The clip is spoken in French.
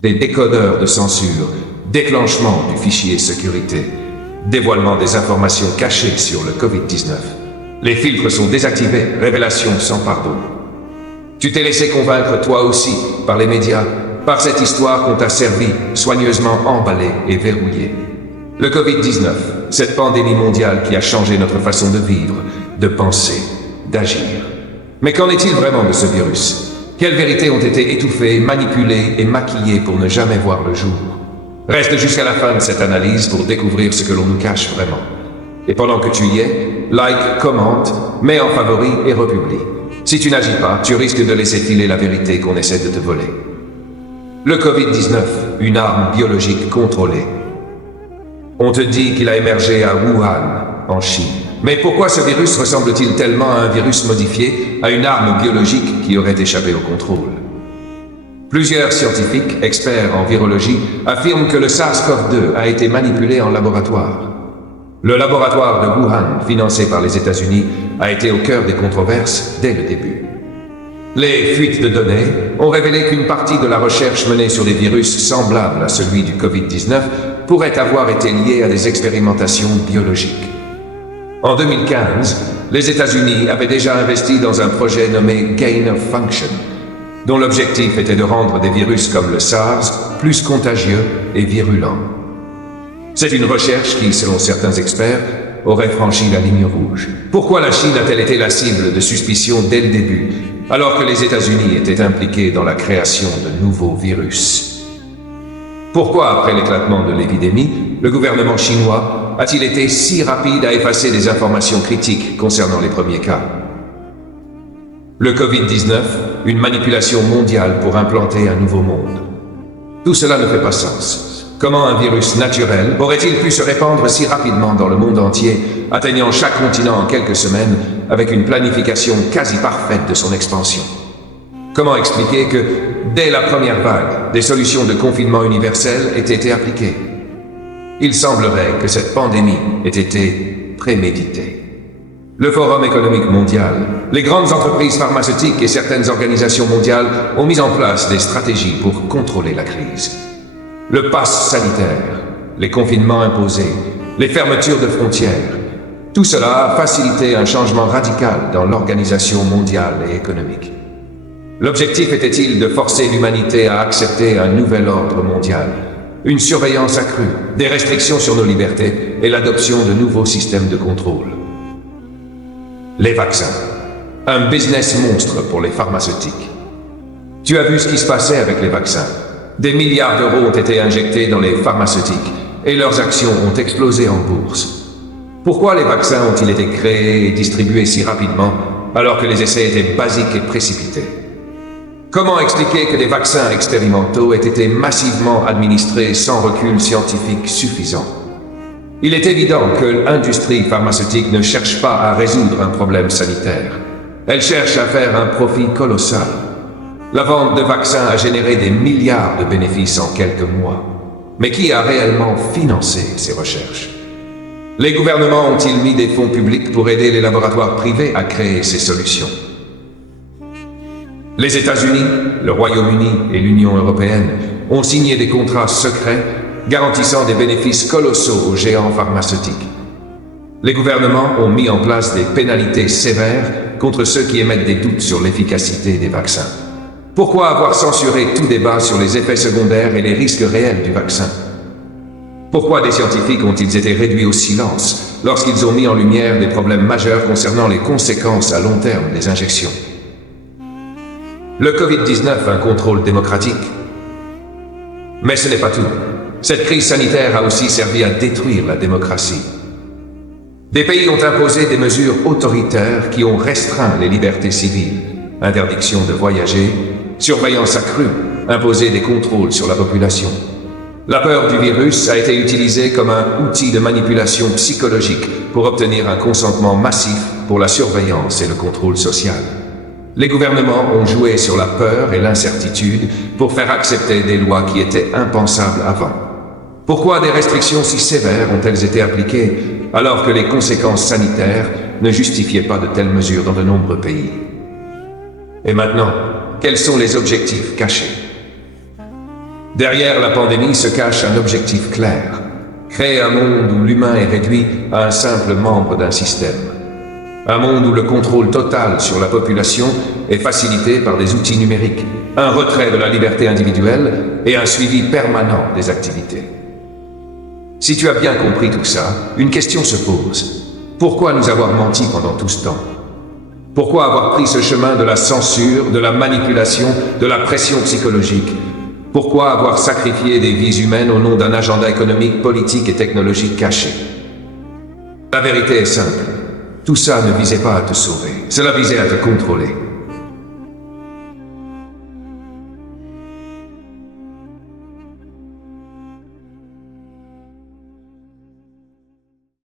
Des décodeurs de censure, déclenchement du fichier sécurité, dévoilement des informations cachées sur le Covid-19. Les filtres sont désactivés, révélation sans pardon. Tu t'es laissé convaincre toi aussi, par les médias, par cette histoire qu'on t'a servi, soigneusement emballée et verrouillée. Le Covid-19, cette pandémie mondiale qui a changé notre façon de vivre, de penser, d'agir. Mais qu'en est-il vraiment de ce virus? Quelles vérités ont été étouffées, manipulées et maquillées pour ne jamais voir le jour? Reste jusqu'à la fin de cette analyse pour découvrir ce que l'on nous cache vraiment. Et pendant que tu y es, like, commente, mets en favori et republie. Si tu n'agis pas, tu risques de laisser filer la vérité qu'on essaie de te voler. Le Covid-19, une arme biologique contrôlée. On te dit qu'il a émergé à Wuhan, en Chine. Mais pourquoi ce virus ressemble-t-il tellement à un virus modifié, à une arme biologique qui aurait échappé au contrôle? Plusieurs scientifiques, experts en virologie, affirment que le SARS-CoV-2 a été manipulé en laboratoire. Le laboratoire de Wuhan, financé par les États-Unis, a été au cœur des controverses dès le début. Les fuites de données ont révélé qu'une partie de la recherche menée sur des virus semblables à celui du Covid-19 pourrait avoir été liée à des expérimentations biologiques. En 2015, les États-Unis avaient déjà investi dans un projet nommé Gain of Function, dont l'objectif était de rendre des virus comme le SARS plus contagieux et virulents. C'est une recherche qui, selon certains experts, aurait franchi la ligne rouge. Pourquoi la Chine a-t-elle été la cible de suspicion dès le début, alors que les États-Unis étaient impliqués dans la création de nouveaux virus? Pourquoi, après l'éclatement de l'épidémie, le gouvernement chinois a-t-il été si rapide à effacer des informations critiques concernant les premiers cas? Le Covid-19, une manipulation mondiale pour implanter un nouveau monde. Tout cela ne fait pas sens. Comment un virus naturel aurait-il pu se répandre si rapidement dans le monde entier, atteignant chaque continent en quelques semaines, avec une planification quasi parfaite de son expansion? Comment expliquer que, dès la première vague, des solutions de confinement universel aient été appliquées? Il semblerait que cette pandémie ait été préméditée. Le Forum économique mondial, les grandes entreprises pharmaceutiques et certaines organisations mondiales ont mis en place des stratégies pour contrôler la crise. Le pass sanitaire, les confinements imposés, les fermetures de frontières, tout cela a facilité un changement radical dans l'organisation mondiale et économique. L'objectif était-il de forcer l'humanité à accepter un nouvel ordre mondial, une surveillance accrue, des restrictions sur nos libertés et l'adoption de nouveaux systèmes de contrôle? Les vaccins. Un business monstre pour les pharmaceutiques. Tu as vu ce qui se passait avec les vaccins. Des milliards d'euros ont été injectés dans les pharmaceutiques et leurs actions ont explosé en bourse. Pourquoi les vaccins ont-ils été créés et distribués si rapidement alors que les essais étaient basiques et précipités? Comment expliquer que des vaccins expérimentaux aient été massivement administrés sans recul scientifique suffisant? Il est évident que l'industrie pharmaceutique ne cherche pas à résoudre un problème sanitaire. Elle cherche à faire un profit colossal. La vente de vaccins a généré des milliards de bénéfices en quelques mois. Mais qui a réellement financé ces recherches? Les gouvernements ont-ils mis des fonds publics pour aider les laboratoires privés à créer ces solutions? Les États-Unis, le Royaume-Uni et l'Union européenne ont signé des contrats secrets garantissant des bénéfices colossaux aux géants pharmaceutiques. Les gouvernements ont mis en place des pénalités sévères contre ceux qui émettent des doutes sur l'efficacité des vaccins. Pourquoi avoir censuré tout débat sur les effets secondaires et les risques réels du vaccin? Pourquoi des scientifiques ont-ils été réduits au silence lorsqu'ils ont mis en lumière des problèmes majeurs concernant les conséquences à long terme des injections? Le Covid-19, un contrôle démocratique. Mais ce n'est pas tout. Cette crise sanitaire a aussi servi à détruire la démocratie. Des pays ont imposé des mesures autoritaires qui ont restreint les libertés civiles, interdiction de voyager, surveillance accrue, imposer des contrôles sur la population. La peur du virus a été utilisée comme un outil de manipulation psychologique pour obtenir un consentement massif pour la surveillance et le contrôle social. Les gouvernements ont joué sur la peur et l'incertitude pour faire accepter des lois qui étaient impensables avant. Pourquoi des restrictions si sévères ont-elles été appliquées alors que les conséquences sanitaires ne justifiaient pas de telles mesures dans de nombreux pays? Et maintenant, quels sont les objectifs cachés? Derrière la pandémie se cache un objectif clair. Créer un monde où l'humain est réduit à un simple membre d'un système. Un monde où le contrôle total sur la population est facilité par des outils numériques, un retrait de la liberté individuelle et un suivi permanent des activités. Si tu as bien compris tout ça, une question se pose. Pourquoi nous avoir menti pendant tout ce temps? Pourquoi avoir pris ce chemin de la censure, de la manipulation, de la pression psychologique? Pourquoi avoir sacrifié des vies humaines au nom d'un agenda économique, politique et technologique caché? La vérité est simple. Tout ça ne visait pas à te sauver, cela visait à te contrôler.